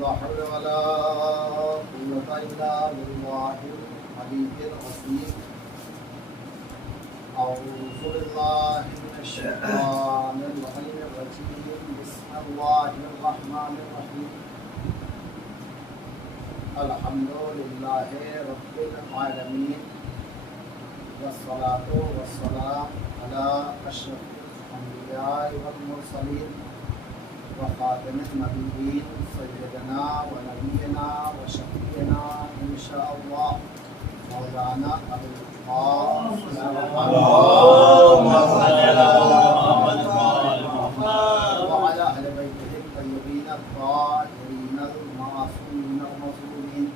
لا حول ولا قوة إلا بالله العلي العظيم. أعوذ بالله من الشيطان الرجيم. بسم الله الرحمن الرحيم. الحمد لله رب العالمين، والصلاة والسلام على أشرف الأنبياء والمرسلين وخاتم النبيين سيدنا ونبينا وشفيعنا إن شاء الله مولانا أبي القاسم اللهم صل على محمد وعلى أهل بيته الطيبين الطاهرين المعصومين المظلومين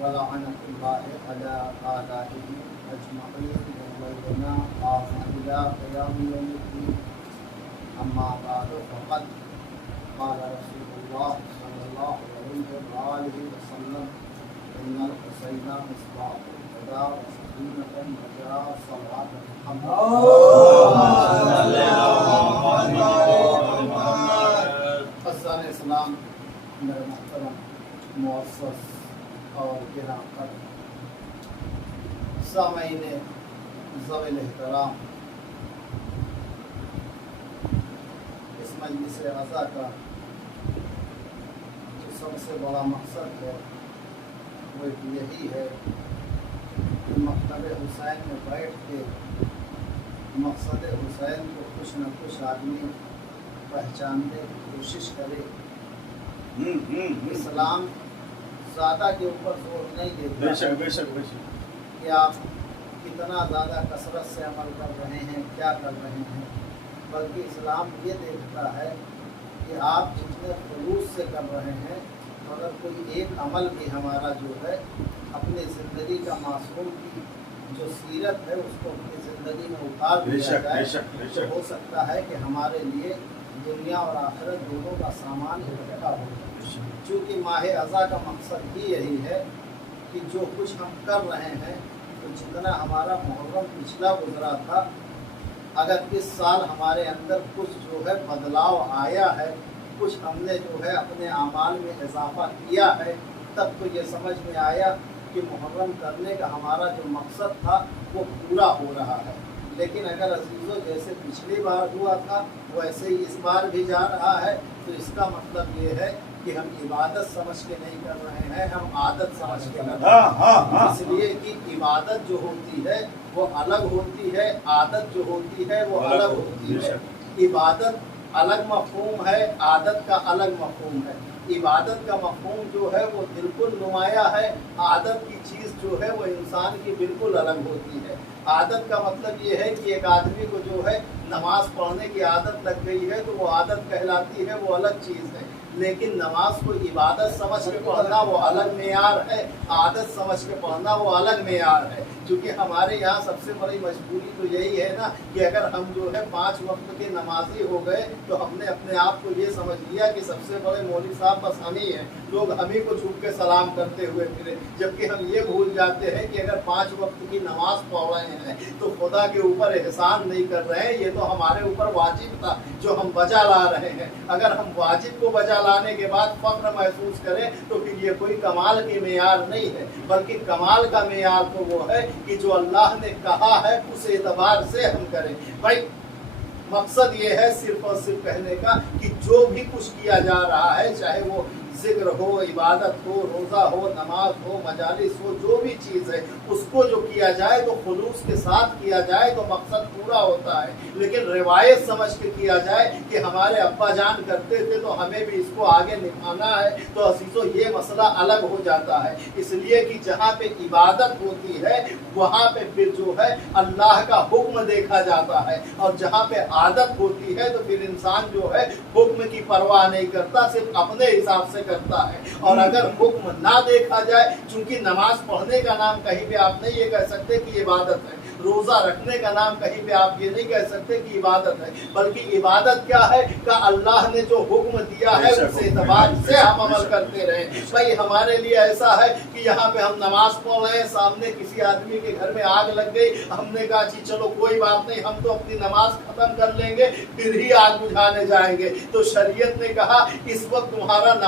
ولعنة الله على أعدائهم أجمعين وإلينا إلى قيام يوم الدين. أما بعد فقد قال رسول الله صلى الله عليه وآله وسلم: إن الحسين مصباح الهدى وسكينة الرجاء صلاة محمد. حسن اسلام میرے محترم معزز اور گراں قدر سامعین ذوی الاحترام، اس مجلس عزا کا جو سب سے بڑا مقصد ہے وہ یہی ہے کہ مکتب حسین میں بیٹھ کے مقصد حسین کو کچھ نہ کچھ آدمی پہچاننے کی کوشش کرے. اسلام زیادہ کے اوپر زور نہیں دیتا کہ آپ کتنا زیادہ کثرت سے عمل کر رہے ہیں، کیا کر رہے ہیں، بلکہ اسلام یہ دیکھتا ہے کہ آپ جتنے خلوص سے کر رہے ہیں، اگر کوئی ایک عمل بھی ہمارا جو ہے اپنی زندگی کا معصوم کی جو سیرت ہے اس کو اپنی زندگی میں اتار دیا جائے تو ہو سکتا ہے کہ ہمارے لیے دنیا اور آخرت دونوں کا سامان اکٹھا ہو. چونکہ ماہ عزا کا مقصد ہی یہی ہے کہ جو کچھ ہم کر رہے ہیں، تو جتنا ہمارا محرم پچھلا گزرا تھا، اگر اس سال ہمارے اندر کچھ جو ہے بدلاؤ آیا ہے، کچھ ہم نے جو ہے اپنے اعمال میں اضافہ کیا ہے، تب تو یہ سمجھ میں آیا کہ محرم کرنے کا ہمارا جو مقصد تھا وہ پورا ہو رہا ہے. لیکن اگر عزیزو جیسے پچھلی بار ہوا تھا ویسے ہی اس بار بھی جا رہا ہے، تو اس کا مطلب یہ ہے کہ ہم عبادت سمجھ کے نہیں کر رہے ہیں، ہم عادت سمجھ کے کر رہے ہیں. اس لیے کہ عبادت جو ہوتی ہے وہ الگ ہوتی ہے، عادت جو ہوتی ہے وہ الگ ہوتی ہے. عبادت الگ مفہوم ہے، عادت کا الگ مفہوم ہے. عبادت کا مفہوم جو ہے وہ بالکل نمایاں ہے، عادت کی چیز جو ہے وہ انسان کی بالکل الگ ہوتی ہے. عادت کا مطلب یہ ہے کہ ایک آدمی کو جو ہے نماز پڑھنے کی عادت لگ گئی ہے تو وہ عادت کہلاتی ہے، وہ الگ چیز ہے. لیکن نماز کو عبادت سمجھ کے پڑھنا وہ الگ معیار ہے، عادت سمجھ کے پڑھنا وہ الگ معیار ہے. کیونکہ ہمارے یہاں سب سے بڑی مجبوری تو یہی ہے نا کہ اگر ہم جو ہے 5 وقت کے نمازی ہو گئے تو ہم نے اپنے آپ کو یہ سمجھ لیا کہ سب سے بڑے مولوی صاحب بس ہم ہی ہیں، لوگ ہم ہی کو جھک کے سلام کرتے ہوئے پھرے. جبکہ ہم یہ بھول جاتے ہیں کہ اگر 5 وقت کی نماز پڑھ رہے ہیں تو خدا کے اوپر احسان نہیں کر رہے ہیں، یہ تو ہمارے اوپر واجب تھا جو ہم بجا لا رہے ہیں. اگر ہم واجب کو بجا لانے کے بعد فخر محسوس کریں تو پھر یہ کوئی کمال کی معیار نہیں ہے، بلکہ کمال کا معیار تو وہ ہے کہ جو اللہ نے کہا ہے اس اعتبار سے ہم کریں. بھائی مقصد یہ ہے صرف اور صرف کہنے کا کہ جو بھی کچھ کیا جا رہا ہے، چاہے وہ ذکر ہو، عبادت ہو، روزہ ہو، نماز ہو، مجالس ہو، جو بھی چیز ہے اس کو جو کیا جائے تو خلوص کے ساتھ کیا جائے تو مقصد پورا ہوتا ہے. لیکن روایت سمجھ کے کیا جائے کہ ہمارے ابا جان کرتے تھے تو ہمیں بھی اس کو آگے نبھانا ہے، تو عزیزو یہ مسئلہ الگ ہو جاتا ہے. اس لیے کہ جہاں پہ عبادت ہوتی ہے وہاں پہ پھر جو ہے اللہ کا حکم دیکھا جاتا ہے، اور جہاں پہ عادت ہوتی ہے تو پھر انسان جو ہے حکم کی پرواہ نہیں کرتا، صرف اپنے حساب سے کرتا ہے. اور اگر حکم نہ دیکھا جائے، چونکہ نماز پڑھنے کا نام کہیں پہ آپ نہیں یہ کہہ سکتے کہ عبادت ہے، روزہ رکھنے کا نام کہیں پہ آپ یہ نہیں کہہ سکتے کہ عبادت ہے، بلکہ عبادت کیا ہے کہ اللہ نے جو حکم دیا ہے اس اعتبار سے ہم عمل کرتے رہیں. بھائی ہمارے لیے ایسا ہے کہ یہاں پہ ہم نماز پڑھ رہے ہیں، سامنے کسی آدمی کے گھر میں آگ لگ گئی، ہم نے کہا جی چلو کوئی بات نہیں، ہم تو اپنی نماز ختم کر لیں گے پھر ہی آگ بجھانے جائیں گے. تو شریعت نے کہا اس وقت تمہارا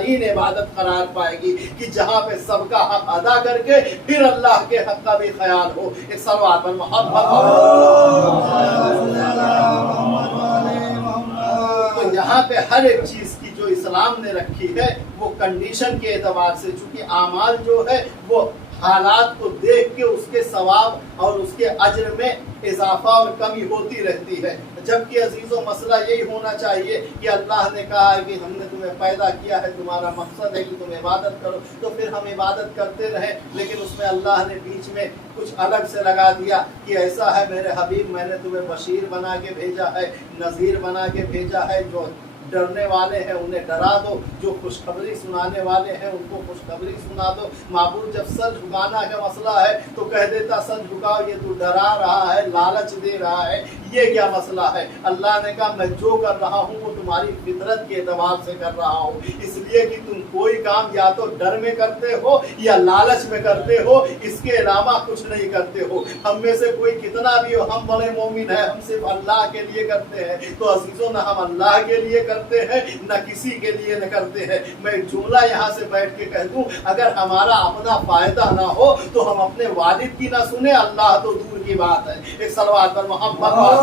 ترین عبادت قرار پائے گی کہ جہاں پہ سب کا حق ادا کر کے پھر اللہ کے حق کا بھی خیال ہو. ایک صلوات پر محمد. تو یہاں پہ ہر ایک چیز کی جو اسلام نے رکھی ہے وہ کنڈیشن کے اعتبار سے، چونکہ اعمال جو ہے وہ حالات کو دیکھ کے اس کے ثواب اور اس کے اجر میں اضافہ اور کمی ہوتی رہتی ہے. جبکہ عزیزو مسئلہ یہی ہونا چاہیے کہ اللہ نے کہا ہے کہ ہم نے تمہیں پیدا کیا ہے، تمہارا مقصد ہے کہ تم عبادت کرو، تو پھر ہم عبادت کرتے رہیں. لیکن اس میں اللہ نے بیچ میں کچھ الگ سے لگا دیا کہ ایسا ہے میرے حبیب، میں نے تمہیں بشیر بنا کے بھیجا ہے، نذیر بنا کے بھیجا ہے. جو ڈرنے والے ہیں انہیں ڈرا دو، جو خوشخبری سنانے والے ہیں ان کو خوشخبری سنا دو. معبود جب سر جھکانا کا مسئلہ ہے تو کہہ دیتا سر جھکاؤ، یہ تو ڈرا رہا ہے، لالچ دے رہا ہے، یہ کیا مسئلہ ہے؟ اللہ نے کہا میں جو کر رہا ہوں وہ تمہاری فطرت کے اعتبار سے کر رہا ہوں، اس لیے کہ تم کوئی کام یا تو ڈر میں کرتے ہو یا لالچ میں کرتے ہو، اس کے علاوہ کچھ نہیں کرتے ہو. ہم میں سے کوئی کتنا بھی ہو، ہم بڑے مومن ہیں، ہم صرف اللہ کے لیے کرتے ہیں. تو عزیزوں نہ ہم اللہ کے لیے کرتے ہیں نہ کسی کے لیے نہ کرتے ہیں. میں ایک جملہ یہاں سے بیٹھ کے کہہ دوں، اگر ہمارا اپنا فائدہ نہ ہو تو ہم اپنے والد کی نہ سنیں، اللہ تو دور کی بات ہے. ایک صلوات پر محمد.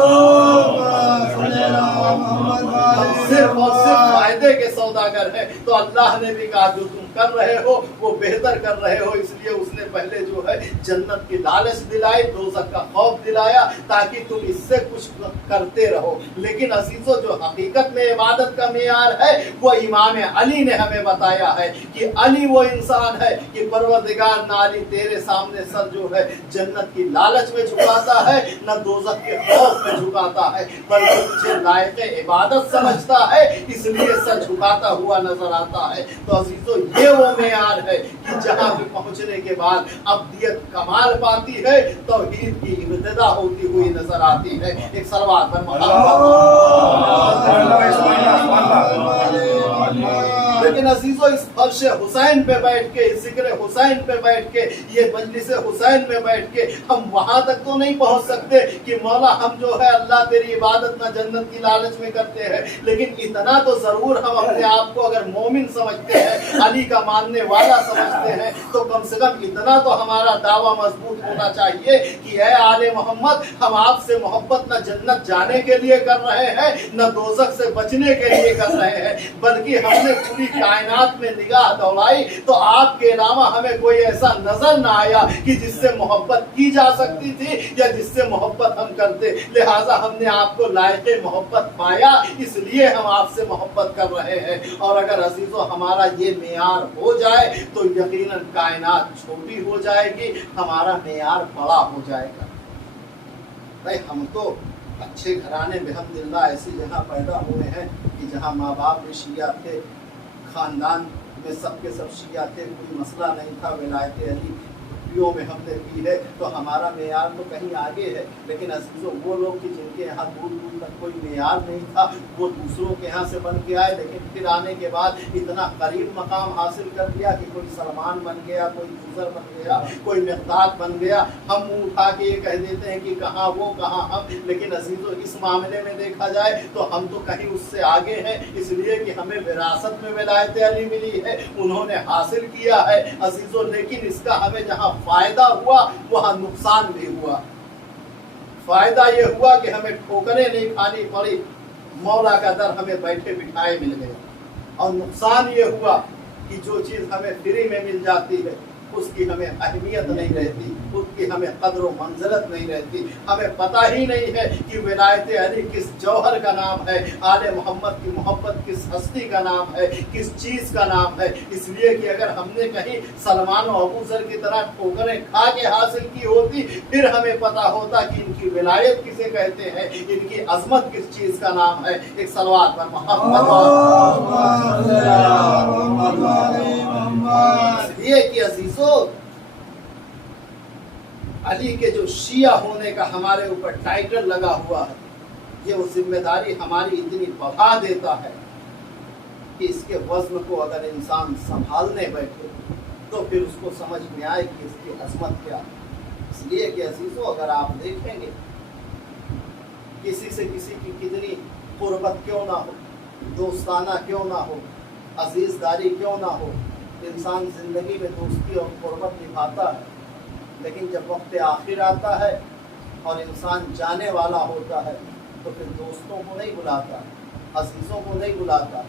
صرف اور صرف فائدے کے سوداگر ہیں. تو اللہ نے بھی کہا جو تم کر رہے ہو وہ بہتر کر رہے ہو، اس لیے اس نے پہلے جو ہے جنت کی لالچ دلائی، دوزخ کا خوف دلایا تاکہ تم اس سے کچھ کرتے رہو. لیکن عزیزو جو حقیقت میں عبادت کا معیار ہے وہ امام علی نے ہمیں بتایا ہے کہ علی وہ انسان ہے کہ پروردگار نہ علی تیرے سامنے سر جو ہے جنت کی لالچ میں جھکاتا ہے نہ دوزخ کے خوف میں جھکاتا ہے، بلکہ تجھے لائق عبادت سمجھتا ہے اس لیے سر جھکاتا ہوا نظر آتا ہے. تو عزیزو یہ وہ معیار ہے کہ جہاں پہ پہنچنے کے بعد ابدیت کمال پاتی ہے، توحید کی ابتدا ہوتی ہوئی نظر آتی ہے. ایک صلوات پر لیکن عزیزو اس فرش حسین پہ بیٹھ کے، اس ذکر حسین پہ بیٹھ کے، یہ مجلس حسین میں بیٹھ کے ہم وہاں تک تو نہیں پہنچ سکتے کہ مولا ہم جو ہے اللہ تیری عبادت نہ جنت کی لالچ میں کرتے ہیں. لیکن اتنا تو ضرور ہم اپنے آپ کو اگر مومن سمجھتے ہیں، علی کا ماننے والا سمجھتے ہیں، تو کم سے کم اتنا تو ہمارا دعویٰ مضبوط ہونا چاہیے کہ اے آل محمد، ہم آپ سے محبت نہ جنت جانے کے لیے کر رہے ہیں نہ دوزخ سے بچنے کے لیے کر رہے ہیں، بلکہ ہم نے پوری کائنات میں نگاہ دوڑائی تو آپ کے علاوہ ہمیں کوئی ایسا نظر نہ آیا کہ جس سے محبت کی جا سکتی تھی یا جس سے محبت ہم کرتے. لہٰذا ہم نے آپ کو لائق محبت پایا، اس لیے ہم آپ سے محبت کر رہے ہیں. اور اگر عزیزو ہمارا یہ معیار ہو جائے تو یقیناً کائنات چھوٹی ہو جائے گی، ہمارا معیار بڑا ہو جائے گا. بھائی ہم تو اچھے گھرانے بحمدللہ ایسی جگہ پیدا ہوئے ہیں کہ جہاں ماں باپ بھی شیعہ تھے، خاندان میں سب کے سب شیعہ تھے، کوئی مسئلہ نہیں تھا. ولایت علی چھٹیوں میں ہم نے کی ہے تو ہمارا معیار تو کہیں آگے ہے. لیکن عزیزو وہ لوگ کہ جن کے یہاں دور دور تک کوئی معیار نہیں تھا وہ دوسروں کے یہاں سے بن کے آئے، لیکن پھر آنے کے بعد اتنا قریب مقام حاصل کر لیا کہ کوئی سلمان بن گیا، کوئی جزر بن گیا، کوئی مقداد بن گیا. ہم منہ اٹھا کے یہ کہہ دیتے ہیں کہ کہاں وہ کہاں ہم. لیکن عزیزو اس معاملے میں دیکھا جائے تو ہم تو کہیں اس سے آگے ہیں، اس لیے کہ ہمیں وراثت میں ولایت علی ملی ہے، انہوں نے حاصل کیا ہے عزیزو. لیکن اس کا ہمیں جہاں فائدہ ہوا وہاں نقصان بھی ہوا. فائدہ یہ ہوا کہ ہمیں ٹھوکریں نہیں کھانی پڑی، مولا کا در ہمیں بیٹھے بٹھائے مل گئے. اور نقصان یہ ہوا کہ جو چیز ہمیں فری میں مل جاتی ہے اس کی ہمیں اہمیت نہیں رہتی، اس کی ہمیں قدر و منزلت نہیں رہتی. ہمیں پتہ ہی نہیں ہے کہ ولایت علی کس جوہر کا نام ہے، آل محمد کی محبت کس ہستی کا نام ہے، کس چیز کا نام ہے. اس لیے کہ اگر ہم نے کہیں سلمان و ابو ذر کی طرح ٹھوکریں کھا کے حاصل کی ہوتی پھر ہمیں پتہ ہوتا کہ ان کی ولایت کسے کہتے ہیں، ان کی عظمت کس چیز کا نام ہے. ایک صلوات پر محمد. یہ کہ عزیزو علی کے جو شیعہ ہونے کا ہمارے اوپر ٹائٹل لگا ہوا ہے، یہ وہ ذمہ داری ہماری اتنی بڑھا دیتا ہے کہ اس کے وزن کو اگر انسان سنبھالنے بیٹھے تو پھر اس کو سمجھ میں آئے کہ اس کی عظمت کیا ہے. اس لیے کہ عزیزو اگر آپ دیکھیں گے کسی سے کسی کی کتنی قربت کیوں نہ ہو، دوستانہ کیوں نہ ہو، عزیز داری کیوں نہ ہو، انسان زندگی میں دوستی اور قربت نبھاتا ہے، لیکن جب وقت آخر آتا ہے اور انسان جانے والا ہوتا ہے تو پھر دوستوں کو نہیں بلاتا، عزیزوں کو نہیں بلاتا۔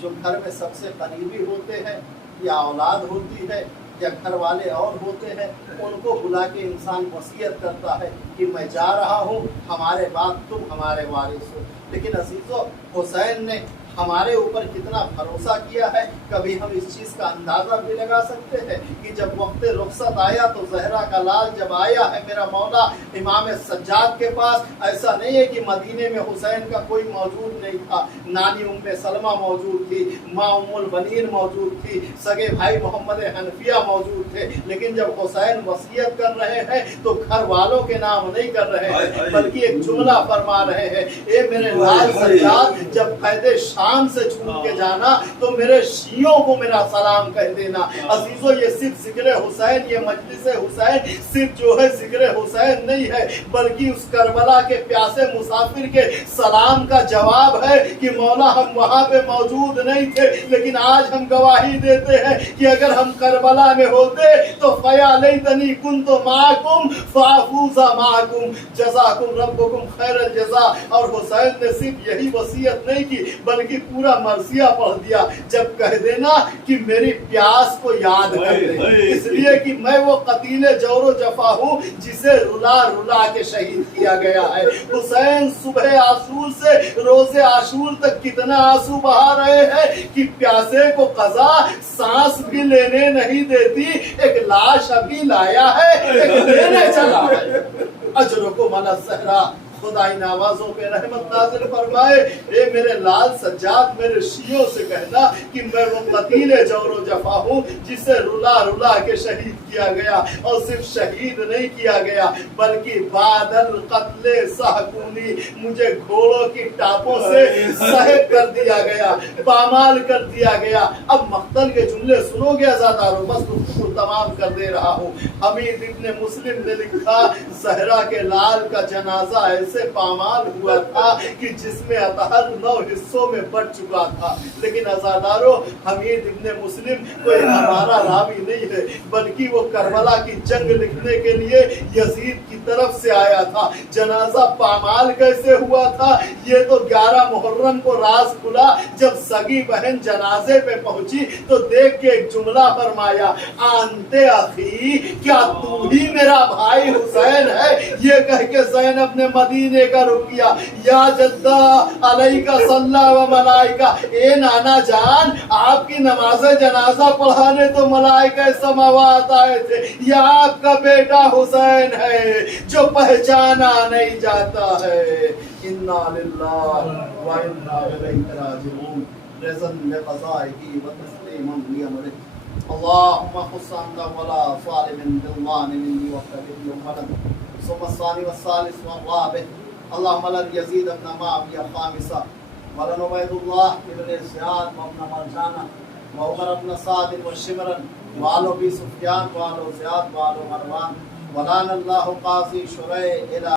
جو گھر میں سب سے قریبی ہوتے ہیں یا اولاد ہوتی ہے یا گھر والے اور ہوتے ہیں، ان کو بلا کے انسان وصیت کرتا ہے کہ میں جا رہا ہوں، ہمارے بعد تم ہمارے وارث ہو۔ لیکن عزیزو، حسین نے ہمارے اوپر کتنا بھروسہ کیا ہے، کبھی ہم اس چیز کا اندازہ بھی لگا سکتے ہیں کہ جب وقت رخصت آیا تو زہرا کا لال جب آیا ہے میرا مولا امام سجاد کے پاس، ایسا نہیں ہے کہ مدینے میں حسین کا کوئی موجود نہیں تھا، نانی ام سلمہ موجود تھی، ماں ام البنین موجود تھی، سگے بھائی محمد حنفیہ موجود تھے، لیکن جب حسین وصیت کر رہے ہیں تو گھر والوں کے نام نہیں کر رہے ہیں، بلکہ ایک جملہ فرما رہے ہیں، اے میرے لال سجاد، جب قید شام سے چھوٹ کے جانا تو میرے شیعوں کو میرا سلام کہہ دینا۔ عزیزو، یہ صرف ذکر حسین، یہ مجلس حسین صرف جو ہے ذکر حسین نہیں ہے، بلکہ اس کربلا کے پیاسے مسافر کے سلام کا جواب ہے کہ مولا ہم وہاں پہ موجود نہیں تھے، لیکن آج ہم گواہی دیتے ہیں کہ اگر ہم کربلا میں ہوتے تو فیا لیتنی کنت معکم فافوز معکم جزاکم ربکم خیر الجزا۔ اور حسین نے صرف یہی وصیت نہیں کی بلکہ پورا مرثیہ پڑھ دیا، جب کہہ دینا کہ میری پیاس کو یاد کر دے، اس لیے کہ میں وہ قتیل جور و جفا ہوں جسے رلا رلا کے شہید کیا گیا ہے۔ حسین صبح عاشور سے روز عاشور تک کتنا آنسو بہا رہے ہیں کہ پیاسے کو قضا سانس بھی لینے نہیں دیتی، ایک لاش ابھی لایا ہے، ایک لینے چلا ہے۔ اجرکم علی الزہرا، خدائی نوازوں پہ رحمت نازل فرمائے۔ اے میرے لال سجاد، میرے شیعوں سے کہنا کہ میں وہ قتیل جور و جفا ہوں جسے رلا رلا کے شہید کیا گیا، اور صرف شہید نہیں کیا گیا بلکہ بعد القتل سحقونی، مجھے گھوڑوں کی ٹاپوں سے سحق کر دیا گیا، پامال کر دیا گیا۔ اب مقتل کے جملے سنو گے ازادارو، بس گفتگو تمام کر دے رہا ہوں۔ حمید ابن مسلم نے لکھا، زہرا کے لال کا جنازہ ایسے پامال ہوا تھا کہ جس میں اطہر 9 حصوں میں بٹ چکا تھا۔ لیکن عزادارو، حمید ابن مسلم کوئی ہمارا راوی نہیں ہے، بلکہ وہ کربلا کی جنگ لکھنے کے لیے یزید کی طرف سے آیا تھا۔ جنازہ پامال کیسے ہوا تھا یہ تو 11 محرم کو راز کھلا، جب سگی بہن جنازے پہ پہنچی تو دیکھ کے ایک جملہ فرمایا، آنتے اخی، کیا تو ہی میرا بھائی حسین ہے؟ یہ کہہ کے زینب نے مدینے کا رخ کیا، یا جدہ علیکہ صلی و ملائکہ، اے نانا جان، آپ کی نماز جنازہ پڑھانے تو ملائکہ سماوات آئے تھے، یہ آپ کا بیٹا حسین ہے جو پہچانا نہیں جاتا ہے۔ انا للہ و انا الیہ راجعون، رضا لقضائہ و تسلیما لامرہ۔ اللهم خص انت ولا ظالم بالظان مني وكذب ولد ثم الثاني والثالث والرابع اللهم لن يزيد ابن معاوية خامسا ولن عبيد الله ابن زياد وابن مرجانة وعمر بن سعد وشمرا وآل أبي سفيان وآل زياد وآل مروان ولعن الله قاضي شريح إلى